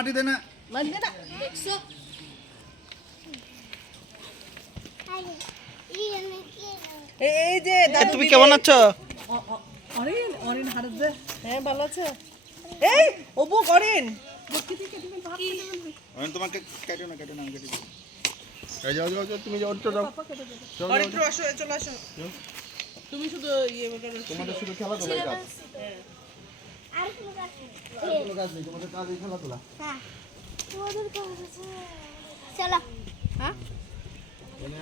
মাটি দে না লাগবে না দেখছো এই যে তুমি কেমন আছো? অরিন অরিন হারত দে হ্যাঁ ভালো আছে এই ওবো করেন আমি তোমাকে কাটো না আমি কেটে দিই এই যাও তুমি যাও তো যাও অরিন একটু আসো চলে আসো তুমি শুধু ইয়ে করো তোমাদের শুধু খেলাধুলাই কাজ আর কোনো কাজ নেই তোমাদের কাজ এই খেলাধুলা হ্যাঁ তোমাদের কাজ আছে চলো হ্যাঁ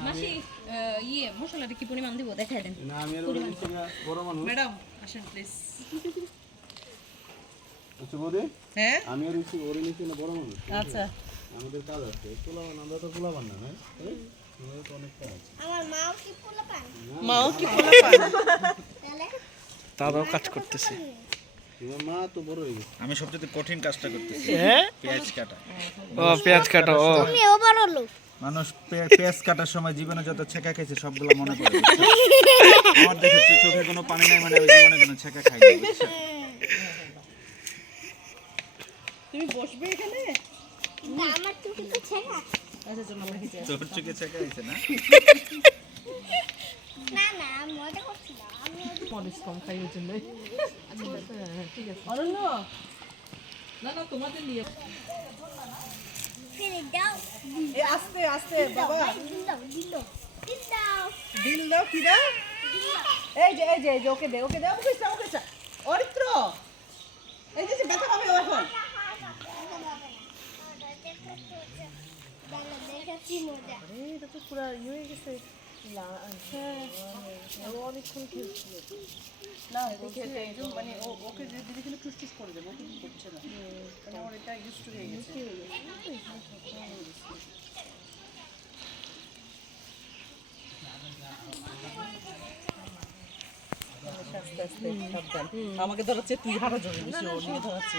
মাসি ইয়ে মশলাটা কি পরিমাণ দিব দেখাই দেন না আমি আর বড় মানুষ ম্যাডাম আসেন প্লিজ আচ্ছা বৌদি হ্যাঁ আমি আর ওরে নিচে না বড় মানুষ আচ্ছা আমাদের কাজ আছে পোলাবান আমরা তো পোলাবান না না আমাদের তো অনেক কাজ আছে আমার মাও কি পোলা পান মাও কি পোলা পান তাহলে তারাও কাজ করতেছে। তোমার মা তো বড় হয়ে গেছে আমি সবচেয়ে কঠিন কাজটা করতেছি হ্যাঁ পেঁয়াজ কাটা ও পেঁয়াজ কাটো ও তুমিও বড় লোক মানুষ পেঁয়াজ কাটার সময় জীবনে যত ছেঁকা খেয়েছে সবগুলো মনে পড়ে আমার দেখে চোখে কোনো পানি নাই মানে আমি জীবনে কোনো ছেঁকা খাইনি বুঝছো? তুমি বসবে এখানে কিন্তু আমার চুকি তো ছেঁকা আচ্ছা চলো আমরা খেতে তোর চোখে ছেঁকা হয়েছে না না না আমি মজা করছি না আমি মরিচ কম খাই ওই জন্য ঠিক আছে অরণ্য না না তোমাদের নিয়ে ফেলে দাও এ আস্তে আস্তে বাবা দিল দাও দিল দাও কি দাও এই যে ওকে দে ওকে চা অরিত্র এই যে ব্যথা পাবে ও এখন দেখাচ্ছি মজা এটা তো পুরো ইয়ে হয়ে গেছে অনেকক্ষণ খেয়েছিল না খেতে মানে ওকে দিদি কিন্তু টুসটুস করে দেবো কিন্তু করছে না কারণ আমার এটা ইউজ টু হয়ে গেছে আস্তে আস্তে সাবধান আমাকে ধরাচ্ছে তুই হারা জমি বেশি ও নিয়ে ধরাচ্ছে